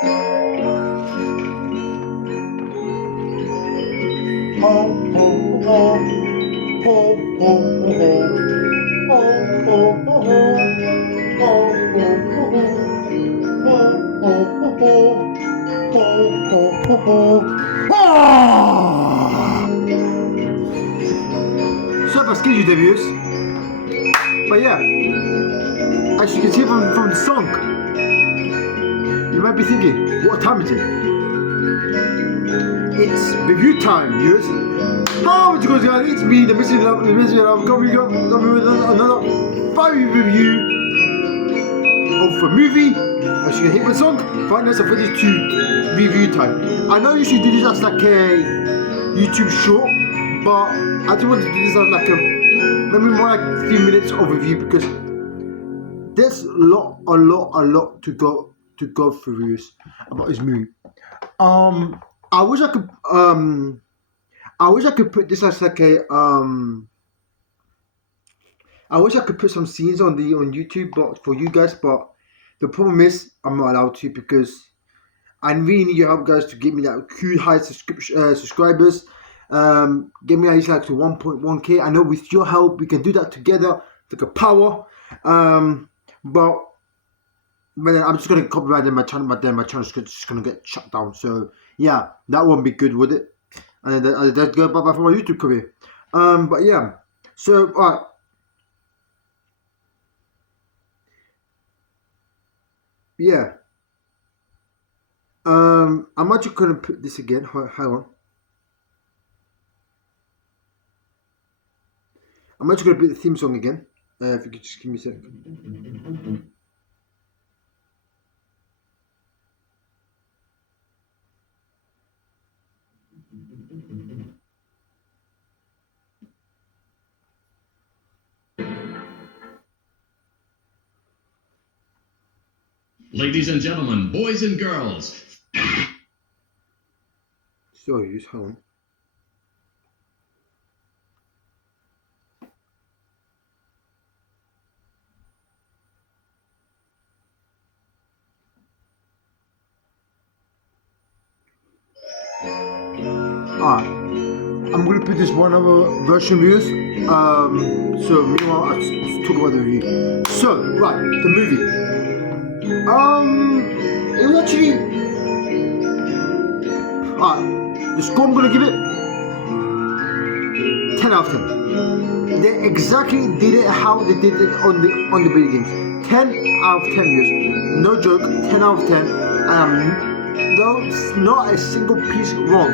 So parce que you devious. But yeah, as you can see from the song, you might be thinking, what time is it? It's review time, viewers. How much goes on? It's me, the Missing Love, coming with another 5 review of a movie. As you can hear my song, Five Nights at Freddy's 2 review time. I know you should do this as like a YouTube short, but I just want to do this as like a maybe more like 3 minutes of review because there's a lot to go through about this movie. I wish I could put this as like a I wish I could put some scenes on YouTube, but for you guys. But the problem is I'm not allowed to because I really need your help, guys, to get me that high subscribers. Get me at least like to 1.1k. I know with your help we can do that together. It's like a power. But then I'm just gonna copyright my channel, but then my channel's just gonna get shut down. So yeah, that won't be good, would it? And then that's go bye bye for my YouTube career. But yeah. So alright. Yeah. I'm actually gonna put this again. Hang on. I'm actually gonna put the theme song again. If you could just give me a second. Ladies and gentlemen, boys and girls. Sorry, just hang on. I'm gonna put this one other version views. So meanwhile I'll talk about the review. So right, the movie. It was actually the score I'm gonna give it 10 out of 10. They exactly did it how they did it on the video games. 10 out of 10 views. No joke, 10 out of 10. There's not a single piece wrong.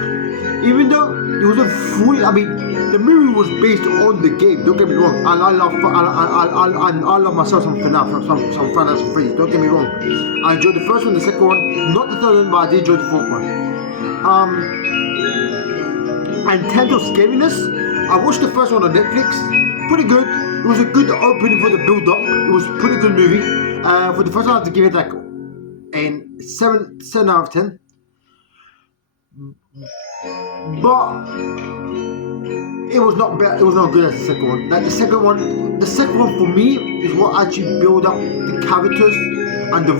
Even though it wasn't fully, I mean, the movie was based on the game. Don't get me wrong. And I love myself some FNAF, some Five Nights at Freddy's. Don't get me wrong. I enjoyed the first one, the second one, not the third one, but I did enjoy the fourth one. And in terms of scariness, I watched the first one on Netflix. Pretty good. It was a good opening for the build-up. It was a pretty good movie. For the first one, I had to give it like a 7 out of 10. But it was not bad. It was not good as the second one. Like the second one for me is what actually build up the characters and the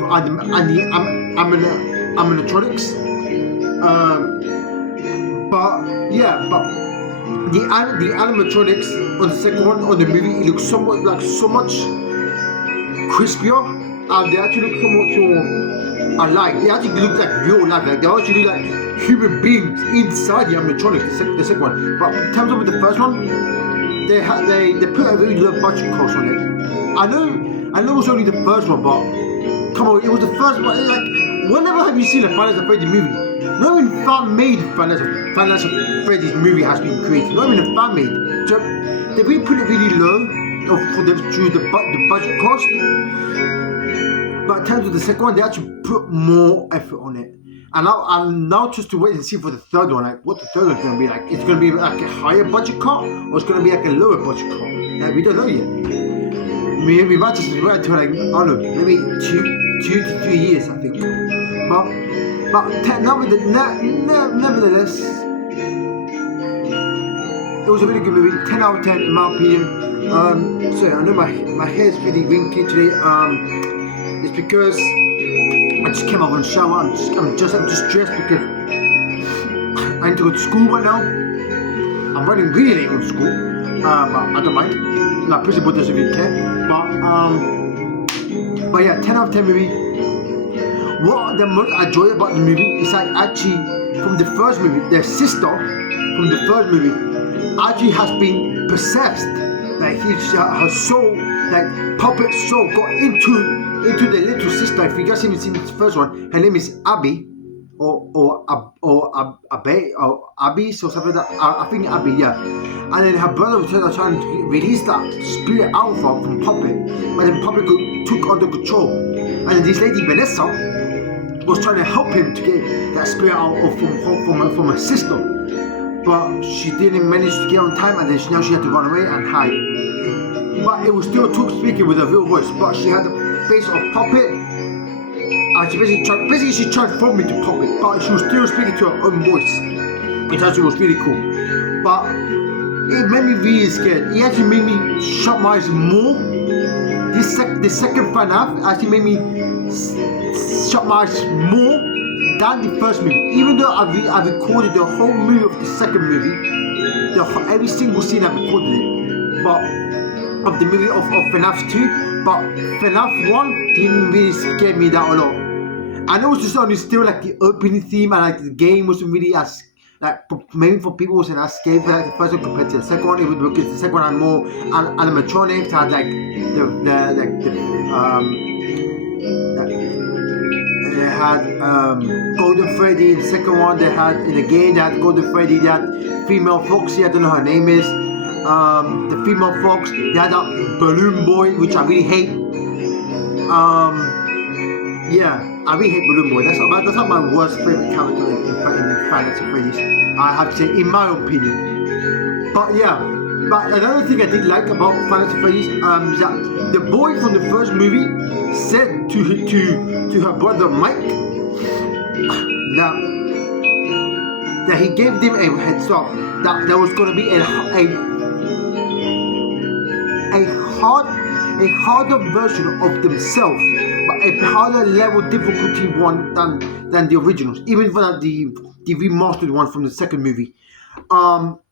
animatronics. But the animatronics on the second one on the movie, it looks so much crispier. They actually look so much more alike. They actually look like real life. Like they actually look like human beings inside the animatronics. The second one. But in terms of the first one, they put a very low budget cost on it. I know it was only the first one, but come on, it was the first one. Like, whenever have you seen a Five Nights at Freddy's movie? Not even fan-made Five Nights at Freddy's movie has been created. Not even a fan-made. So they really put it really low for them to choose the budget cost. But in terms of the second one, they actually put more effort on it. And I'm now just to wait and see for the third one, like what the third one's gonna be like. It's gonna be like a higher budget cut, or it's gonna be like a lower budget cut. Like, we don't know yet. We might just wait until like, I don't know, maybe 2 to 3 years, I think. But nevertheless, it was a really good movie. 10 out of 10 in my opinion. Sorry, I know my hair's really wrinkly today. It's because I just came out from the shower. I'm just stressed because I need to go to school right now. I'm running really late from school. I don't mind. No, principal doesn't really care. But yeah, 10 out of 10 movie. What the most I enjoy about the movie is like actually from the first movie, their sister from the first movie actually has been possessed. Like her soul, like puppet soul, got into the little sister. If you guys haven't seen the first one, her name is Abby, or Abby or Abby, so something like that. I think Abby, yeah. And then her brother was trying to release that spirit out of her from Puppet, but then Puppet took under control. And then this lady Vanessa was trying to help him to get that spirit out from her sister, but she didn't manage to get on time, and then now she had to run away and hide. But it was still speaking with a real voice, but she had the face of Puppet, and she basically transformed into Puppet, but she was still speaking to her own voice, which actually was really cool. But it made me really scared. It actually made me shut my eyes more. The second FNAF actually made me shut my eyes more than the first movie. Even though I recorded the whole movie of the second movie, every single scene I recorded it, but of the movie of FNAF 2, but FNAF 1 didn't really scare me that a lot. I know it's still like the opening theme, and like the game wasn't really as like maybe for people wasn't as scary for like the first one compared to the second one. It would because the second one had more animatronics, had like they had Golden Freddy. In the second one, they had in the game they had Golden Freddy. They had female Foxy. I don't know her name is. The female Fox. They had that Balloon Boy, which I really hate. Yeah, I really hate Balloon Boy. That's not my worst favorite character in Final Freddy's. I have to say, in my opinion. But yeah, but another thing I did like about Final Freddy's is that the boy from the first movie said to her brother Mike that he gave them a heads up that there was going to be a harder version of themselves, but a harder level difficulty one than the originals, even for the remastered one from the second movie.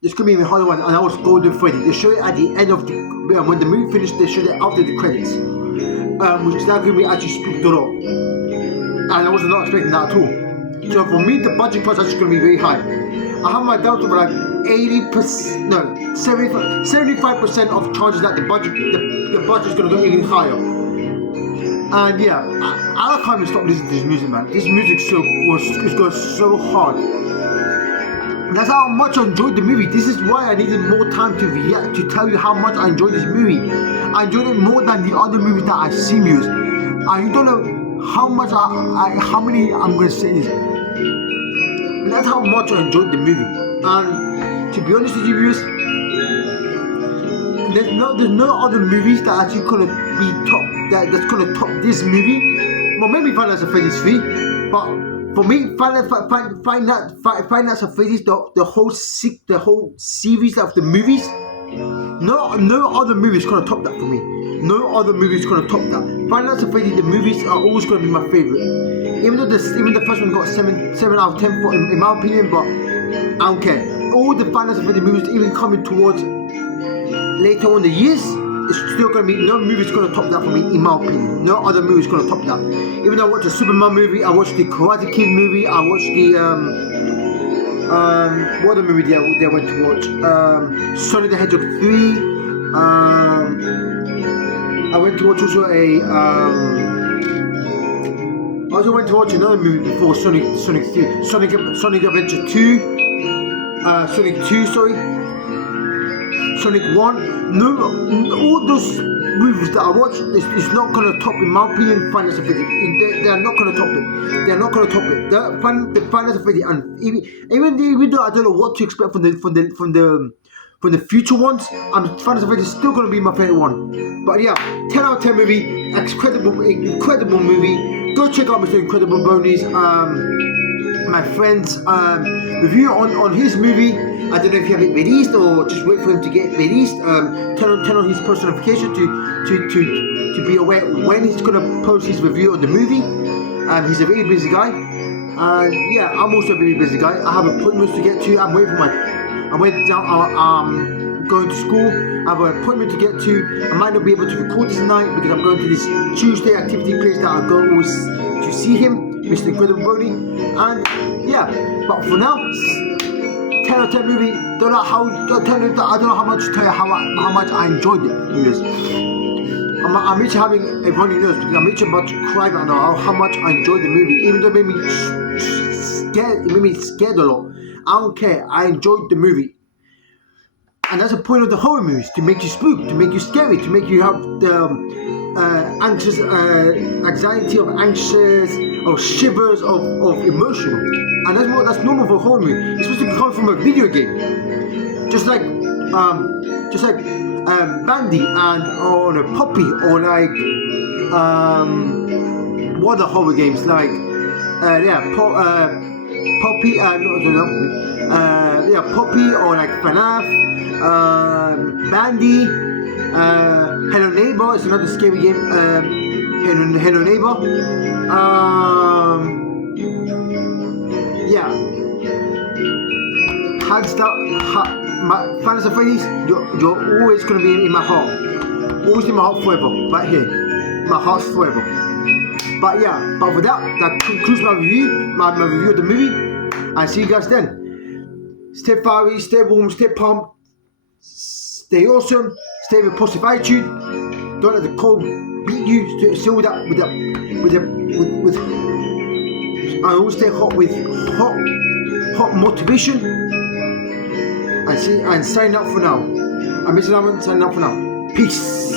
It's gonna be a harder one, and that was Golden Freddy. They show it at the end of when the movie finished. They showed it after the credits, which is that me actually spooked a lot, and I was not expecting that at all. So for me, the budget price is actually gonna be very high. I have my doubts about like 80%, no, 75% of chances that the budget is gonna go even higher. And yeah, I can't even stop listening to this music, man. This music goes so hard. That's how much I enjoyed the movie. This is why I needed more time to react, to tell you how much I enjoyed this movie. I enjoyed it more than the other movies that I've seen. I don't know how much how many I'm gonna say this. That's how much I enjoyed the movie. And to be honest with you, viewers, there's no other movies that actually gonna be top. That's gonna top this movie. Well, maybe Final Freddy's 3, but for me, Final Freddy's, the whole series of the movies, no other movies gonna top that for me. No other movies gonna top that. Final Freddy, the movies are always gonna be my favorite. Even the first one got 7 out of 10 in my opinion, but I don't care. All the Final Freddy movies, even coming towards later on the years, it's still gonna be no movie's gonna top that for me, in my opinion. No other movie's gonna top that. Even though I watched the Superman movie, I watched the Karate Kid movie, I watched the what other movie they went to watch? Sonic the Hedgehog 3. I went to watch also I also went to watch another movie before Sonic 3, Sonic Adventure 2, Sonic 2, sorry. Sonic 1, no, all those movies that I watched is not gonna top, in my opinion, Final Freddy. They are not gonna top it. They are not gonna top it. The Final Freddy, and even though I don't know what to expect from the future ones, Final Freddy is still gonna be my favorite one. But yeah, 10 out of 10 movie, incredible movie. Go check out Mr. Incredible Boney's my friend's review on his movie. I don't know if you have it released or just wait for him to get released. Turn on his post notification to be aware when he's gonna post his review of the movie. He's a very busy guy, and yeah, I'm also a very busy guy. I have appointments to get to. I'm waiting down. Going to school. I have an appointment to get to. I might not be able to record this tonight because I'm going to this Tuesday activity place that I go always to see him, Mr. Incredible Brody. And yeah, but for now, 10 out of 10 movie. I don't know how much to tell you how much I enjoyed it. Because I'm literally having a runny nose because I'm literally about to cry right now how much I enjoyed the movie, even though it made me scared. It made me scared a lot. I don't care. I enjoyed the movie. And that's the point of the horror movies, to make you spook, to make you scary, to make you have the anxious, anxiety of anxious, or shivers of emotional. And that's normal for a horror movie. It's supposed to come from a video game. Just like Bandy and on a Poppy, or like what other horror games like Poppy and Poppy, or like FNAF, Bandy, Hello Neighbor is another scary game. Hello Neighbor. Yeah. Hands down, Fans of Freddy'S, you're always gonna be in my heart. Always in my heart forever. Right here. My heart's forever. But yeah, but for that concludes my review of the movie. I see you guys then. Stay fiery, stay warm, stay pumped, stay awesome, stay with positive attitude. Don't let the cold beat you. Still with I always stay hot with hot motivation. And sign up for now. I'm Mr. Laman, signing up for now. Peace.